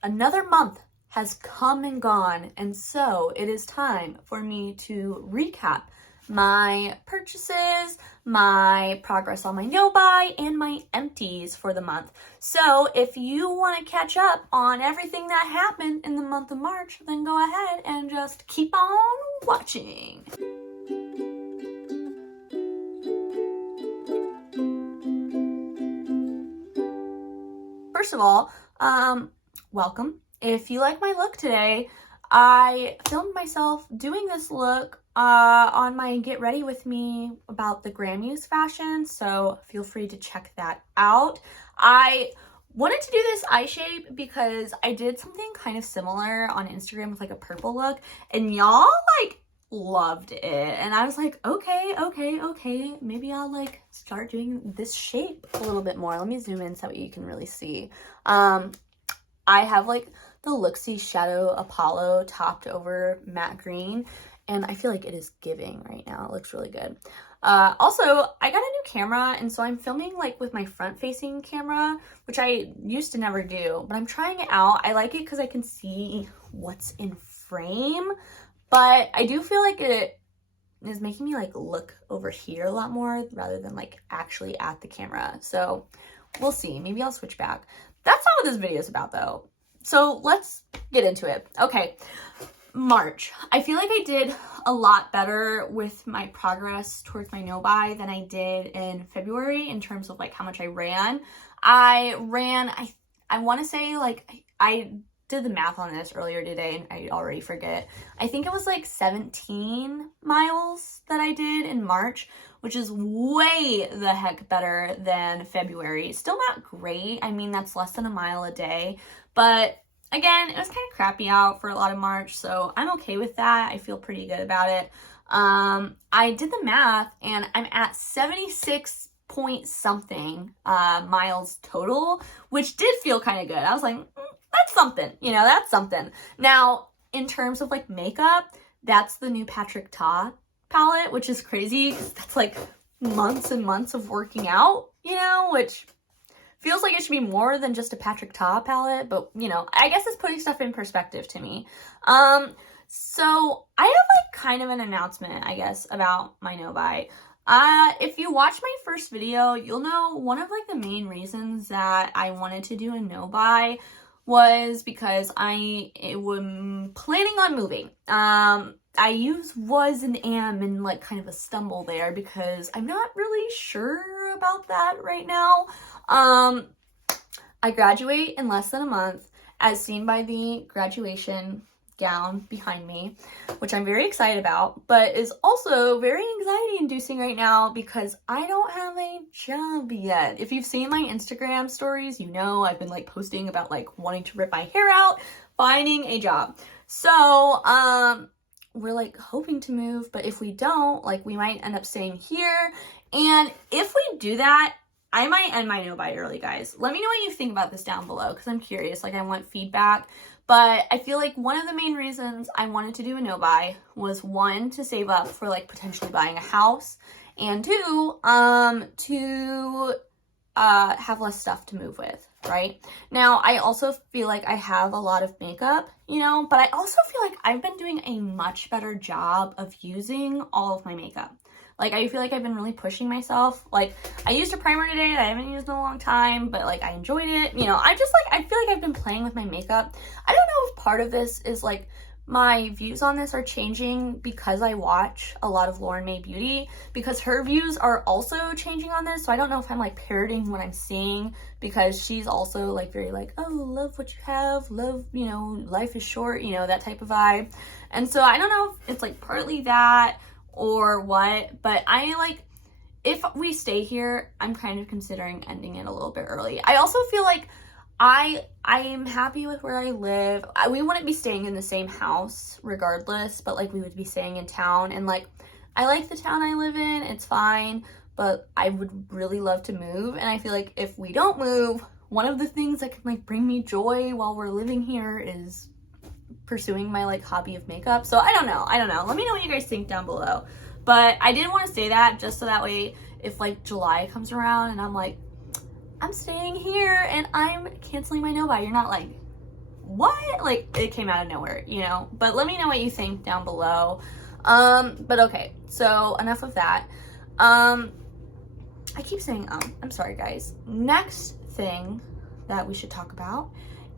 Another month has come and gone, and so it is time for me to recap my purchases, my progress on my no-buy, and my empties for the month. So if you want to catch up on everything that happened in the month of March, then go ahead and just keep on watching. First of all, welcome. If you like my look today, I filmed myself doing this look on my Get Ready With Me about the Grammys fashion, so feel free to check that out. I wanted to do this eye shape because I did something kind of similar on Instagram with like a purple look, and y'all like loved it, and I was like, okay, maybe I'll like start doing this shape a little bit more. Let me zoom in so you can really see. I have like the Looksy Shadow Apollo topped over matte green, and I feel like it is giving right now. It looks really good. Also, I got a new camera, and so I'm filming like with my front-facing camera, which I used to never do, but I'm trying it out. I like it because I can see what's in frame, but I do feel like it is making me like look over here a lot more rather than like actually at the camera. So we'll see. Maybe I'll switch back. That's not what this video is about though. So let's get into it. Okay, March. I feel like I did a lot better with my progress towards my no-buy than I did in February in terms of like how much I ran. I want to say like I did the math on this earlier today and I already forget. I think it was like 17 miles that I did in March, which is way the heck better than February. Still not great. I mean, that's less than a mile a day, but again, it was kind of crappy out for a lot of March, so I'm okay with that. I feel pretty good about it. I did the math and I'm at 76 point something miles total, which did feel kind of good. I was like, that's something, you know, that's something. Now, in terms of like makeup, that's the new Patrick Ta palette, which is crazy. That's like months and months of working out, you know, which feels like it should be more than just a Patrick Ta palette, but you know, I guess it's putting stuff in perspective to me. So I have like kind of an announcement, I guess, about my no-buy. If you watched my first video, you'll know one of like the main reasons that I wanted to do a no-buy was because I was planning on moving. I use was and am in like kind of a stumble there because I'm not really sure about that right now. I graduate in less than a month, as seen by the graduation gown behind me, which I'm very excited about, but is also very anxiety inducing right now because I don't have a job yet. If you've seen my Instagram stories, you know I've been like posting about like wanting to rip my hair out, finding a job. So, we're like hoping to move, but if we don't, like we might end up staying here. And if we do that, I might end my no-buy early, guys. Let me know what you think about this down below because I'm curious. Like I want feedback. But I feel like one of the main reasons I wanted to do a no-buy was one, to save up for like potentially buying a house, and two, to have less stuff to move with, right? Now, I also feel like I have a lot of makeup, you know, but I also feel like I've been doing a much better job of using all of my makeup. Like, I feel like I've been really pushing myself. Like, I used a primer today that I haven't used in a long time, but, like, I enjoyed it. You know, I feel like I've been playing with my makeup. I don't know if part of this is, like, my views on this are changing because I watch a lot of Lauren Mae Beauty, because her views are also changing on this. So I don't know if I'm, like, parroting what I'm seeing, because she's also, like, very, like, oh, love what you have, love, you know, life is short, you know, that type of vibe. And so I don't know if it's, like, partly that or what, but I like, if we stay here, I'm kind of considering ending it a little bit early. I also feel like I am happy with where I live. We wouldn't be staying in the same house regardless, but like we would be staying in town, and like I like the town I live in, it's fine, but I would really love to move. And I feel like if we don't move, one of the things that can like bring me joy while we're living here is pursuing my like hobby of makeup. So I don't know. Let me know what you guys think down below. But I did want to say that just so that way if like July comes around and I'm like, I'm staying here and I'm canceling my no-buy, you're not like, what? Like, it came out of nowhere, you know? But let me know what you think down below. But okay, so enough of that. I keep saying, I'm sorry guys. Next thing that we should talk about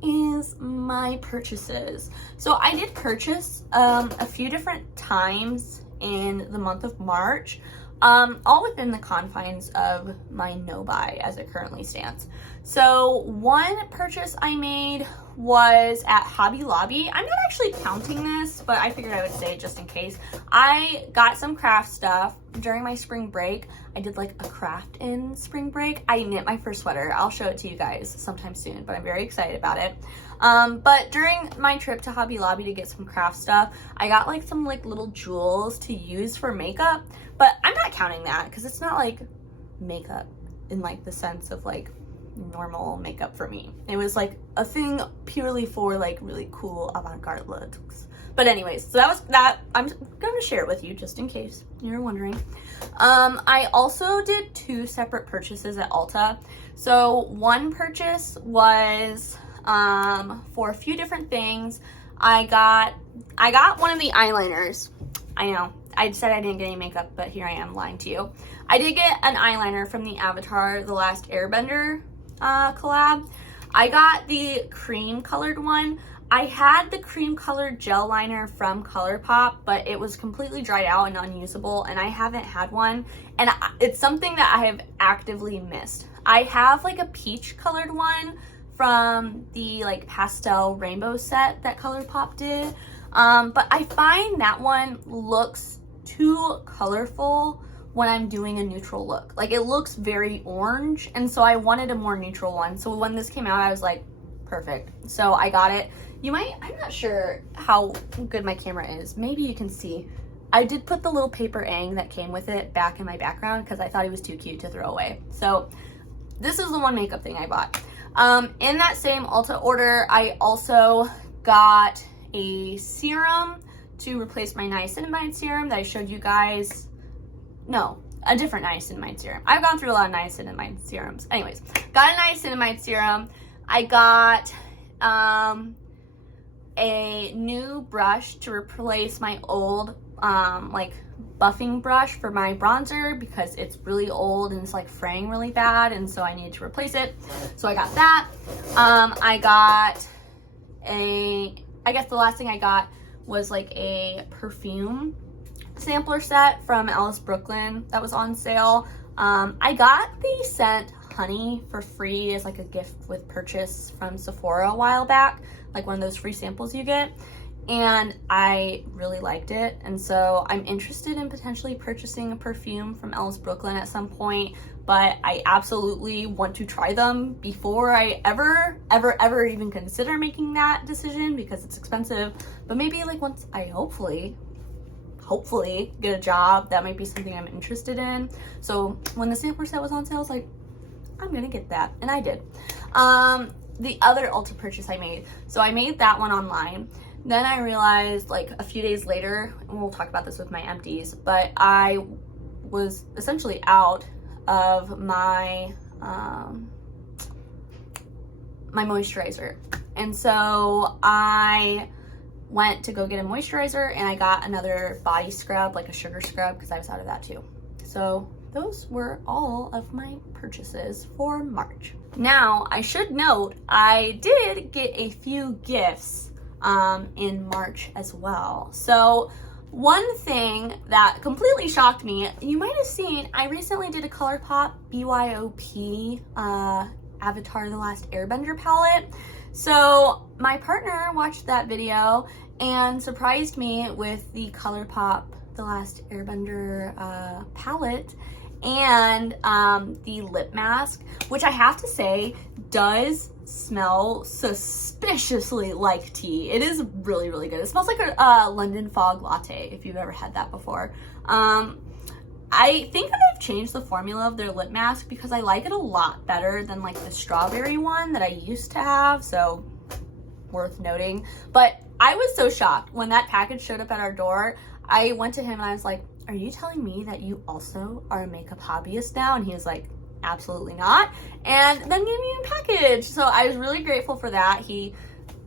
is my purchases. So I did purchase a few different times in the month of March, all within the confines of my no buy as it currently stands. So one purchase I made was at Hobby Lobby. I'm not actually counting this, but I figured I would say it just in case. I got some craft stuff during my spring break. I did like a craft in spring break. I knit my first sweater. I'll show it to you guys sometime soon, but I'm very excited about it. But during my trip to Hobby Lobby to get some craft stuff, I got like some like little jewels to use for makeup, but I'm not counting that because it's not like makeup in like the sense of like normal makeup for me. It was like a thing purely for like really cool avant-garde looks. But anyways, so that was that. I'm going to share it with you just in case you're wondering. I also did two separate purchases at Ulta. So one purchase was for a few different things. I got one of the eyeliners. I know I said I didn't get any makeup, but here I am lying to you. I did get an eyeliner from the Avatar The Last Airbender collab. I got the cream colored one. I had the cream colored gel liner from ColourPop, but it was completely dried out and unusable, and I haven't had one, and it's something that I have actively missed. I have like a peach colored one from the like pastel rainbow set that ColourPop did, but I find that one looks too colorful when I'm doing a neutral look. Like, it looks very orange, and so I wanted a more neutral one. So when this came out, I was like, perfect. So I got it. I'm not sure how good my camera is. Maybe you can see. I did put the little paper ang that came with it back in my background because I thought it was too cute to throw away. So this is the one makeup thing I bought. In that same Ulta order, I also got a serum to replace my niacinamide serum that I showed you guys. No, a different niacinamide serum. I've gone through a lot of niacinamide serums. Anyways, got a niacinamide serum. I got a new brush to replace my old like buffing brush for my bronzer because it's really old and it's like fraying really bad, and so I needed to replace it. So I got that. I guess the last thing I got was like a perfume sampler set from Alice Brooklyn that was on sale. I got the scent Honey for free as like a gift with purchase from Sephora a while back, like one of those free samples you get, and I really liked it, and so I'm interested in potentially purchasing a perfume from Alice Brooklyn at some point, but I absolutely want to try them before I ever even consider making that decision because it's expensive. But maybe like once I hopefully get a job, that might be something I'm interested in. So when the sampler set was on sale, I was like, I'm gonna get that, and I did. The other Ulta purchase I made, so I made that one online. Then I realized like a few days later, and we'll talk about this with my empties, but I was essentially out of my my moisturizer, and so I went to go get a moisturizer, and I got another body scrub, like a sugar scrub, because I was out of that too. So those were all of my purchases for March. Now, I should note, I did get a few gifts in March as well. So one thing that completely shocked me, you might have seen, I recently did a ColourPop BYOP Avatar The Last Airbender palette. So my partner watched that video and surprised me with the ColourPop The Last Airbender palette and the lip mask, which I have to say does smell suspiciously like tea. It is really, really good. It smells like a London Fog latte, if you've ever had that before. I think that they've changed the formula of their lip mask because I like it a lot better than like the strawberry one that I used to have, so worth noting. But I was so shocked when that package showed up at our door. I went to him and I was like, are you telling me that you also are a makeup hobbyist now? And he was like, absolutely not. And then gave me a package. So I was really grateful for that. He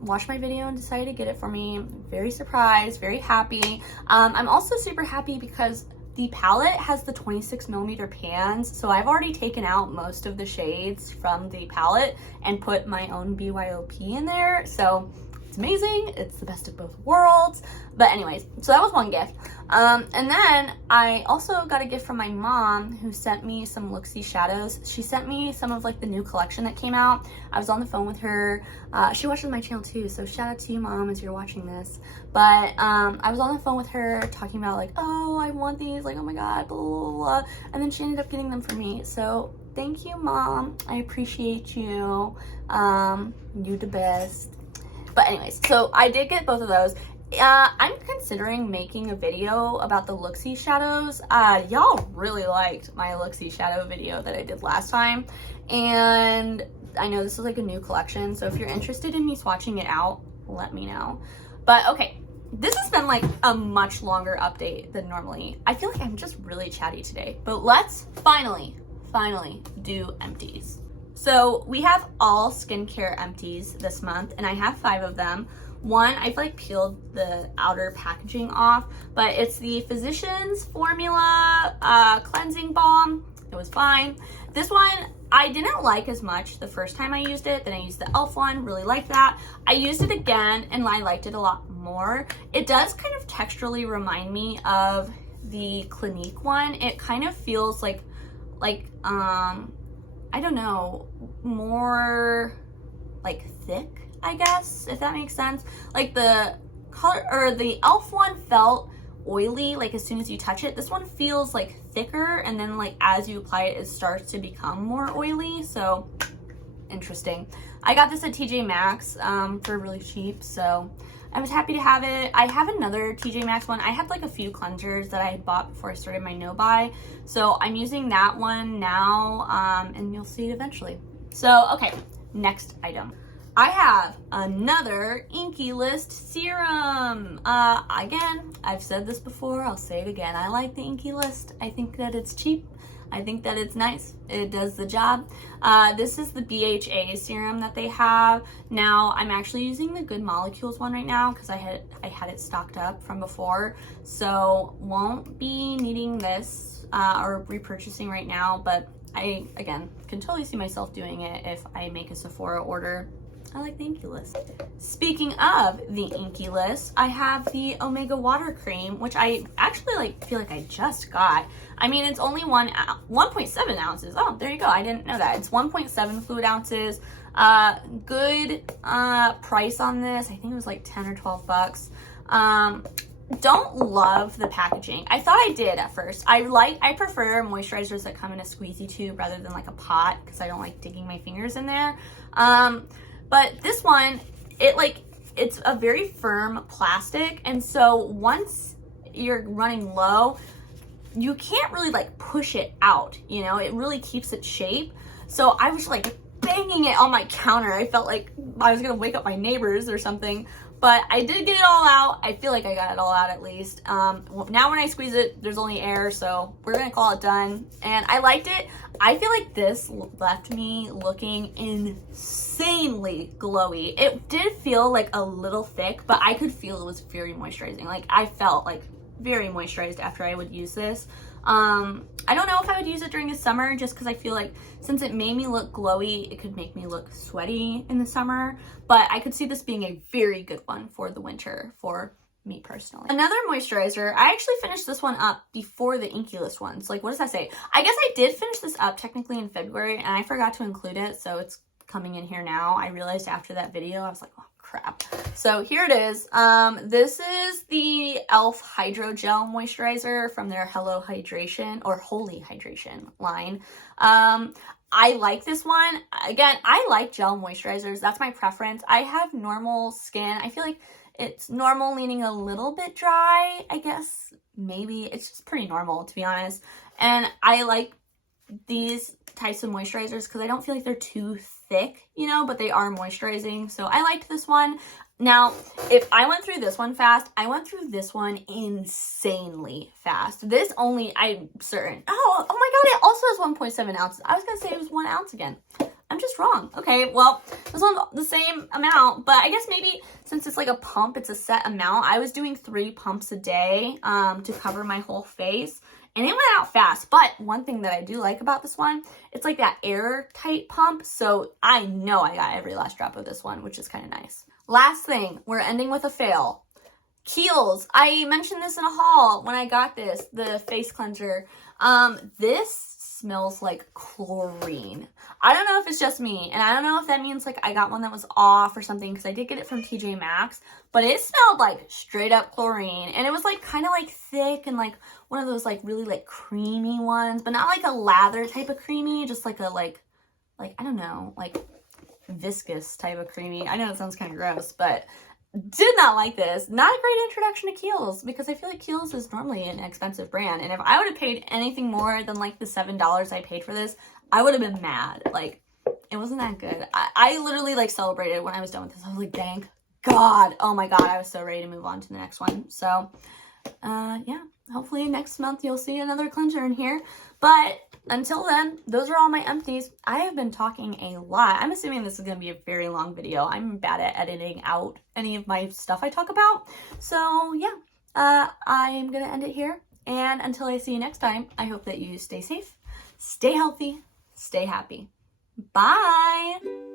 watched my video and decided to get it for me. Very surprised, very happy. I'm also super happy because the palette has the 26mm pans, so I've already taken out most of the shades from the palette and put my own BYOP in there, so it's amazing. It's the best of both worlds. But anyways, so that was one gift. And then I also got a gift from my mom, who sent me some Looksy shadows. She sent me some of like the new collection that came out. I was on the phone with her. She watches my channel too, so shout out to you, Mom, as you're watching this. But I was on the phone with her talking about like, oh, I want these, like, oh my god, blah, blah, blah. And then she ended up getting them for me. So thank you, Mom. I appreciate you. You the best. But anyways, so I did get both of those. I'm considering making a video about the Looksy shadows. Y'all really liked my Looksy shadow video that I did last time. And I know this is like a new collection, so if you're interested in me swatching it out, let me know. But okay, this has been like a much longer update than normally. I feel like I'm just really chatty today. But let's finally do empties. So we have all skincare empties this month, and I have 5 of them. One, I've like peeled the outer packaging off, but it's the Physicians Formula Cleansing Balm. It was fine. This one, I didn't like as much the first time I used it. Then I used the e.l.f. one, really liked that. I used it again, and I liked it a lot more. It does kind of texturally remind me of the Clinique one. It kind of feels like I don't know, more like thick, I guess, if that makes sense. Like the color, or the e.l.f. one felt oily, like as soon as you touch it. This one feels like thicker, and then like as you apply it, it starts to become more oily. So interesting. I got this at TJ Maxx for really cheap, so I was happy to have it. I have another TJ Maxx one. I had like a few cleansers that I had bought before I started my no buy, so I'm using that one now, and you'll see it eventually. So okay, next item. I have another Inky List serum. Again, I've said this before, I'll say it again. I like the Inky List. I think that it's cheap. I think that it's nice. It does the job. This is the BHA serum that they have. Now, I'm actually using the Good Molecules one right now because I had it stocked up from before. So won't be needing this or repurchasing right now, but I, again, can totally see myself doing it if I make a Sephora order. I like the Inky List. Speaking of the Inky List, I have the Omega Water Cream, which I actually feel like I just got. I mean, it's only 1.7 ounces. Oh, there you go. I didn't know that. It's 1.7 fluid ounces. Good price on this. I think it was like 10 or 12 bucks. Don't love the packaging. I thought I did at first. I prefer moisturizers that come in a squeezy tube rather than like a pot, because I don't like digging my fingers in there. But this one, it's a very firm plastic, and so once you're running low, you can't really like push it out, you know, it really keeps its shape. So I was like banging it on my counter. I felt like I was gonna wake up my neighbors or something, but I did get it all out. I feel like I got it all out at least. Now when I squeeze it, there's only air, so we're gonna call it done. And I liked it. I feel like this left me looking insanely glowy. It did feel like a little thick, but I could feel it was very moisturizing. Like I felt like very moisturized after I would use this. I don't know if I would use it during the summer, just because I feel like since it made me look glowy, it could make me look sweaty in the summer, but I could see this being a very good one for the winter for me personally. Another moisturizer, I actually finished this one up before the Inky List ones. Like, what does that say? I guess I did finish this up technically in February, and I forgot to include it, so it's coming in here now. I realized after that video, I was like, oh crap. So here it is. This is the e.l.f. Hydro Gel Moisturizer from their Hello Hydration or Holy Hydration line. I like this one. Again, I like gel moisturizers. That's my preference. I have normal skin. I feel like it's normal, leaning a little bit dry, I guess. Maybe. It's just pretty normal, to be honest. And I like these types of moisturizers because I don't feel like they're too thick, you know, but they are moisturizing. So I liked this one. Now, if I went through this one fast, I went through this one insanely fast. This only, I'm certain. Oh my God, it also has 1.7 ounces. I was going to say it was 1 ounce again. I'm I'm just wrong. Okay, well, this one's the same amount, but I guess maybe since it's like a pump, it's a set amount. I was doing 3 pumps a day to cover my whole face, and it went out fast. But one thing that I do like about this one, it's like that airtight pump, so I know I got every last drop of this one, which is kind of nice. Last thing, we're ending with a fail. Kiehl's. I mentioned this in a haul when I got this, the face cleanser. This smells like chlorine. I don't know if it's just me, and I don't know if that means like I got one that was off or something, because I did get it from TJ Maxx, but it smelled like straight up chlorine, and it was like kind of like thick and like one of those like really like creamy ones, but not like a lather type of creamy, just like a like I don't know, like viscous type of creamy. I know it sounds kind of gross, but did not like this. Not a great introduction to Kiehl's, because I feel like Kiehl's is normally an expensive brand, and if I would have paid anything more than like the $7 I paid for this, I would have been mad. Like, it wasn't that good. I literally like celebrated when I was done with this. I was like, thank God. Oh my God, I was so ready to move on to the next one. So yeah, hopefully next month you'll see another cleanser in here. But until then, those are all my empties. I have been talking a lot. I'm assuming this is going to be a very long video. I'm bad at editing out any of my stuff I talk about. So yeah, I'm going to end it here. And until I see you next time, I hope that you stay safe, stay healthy, stay happy. Bye!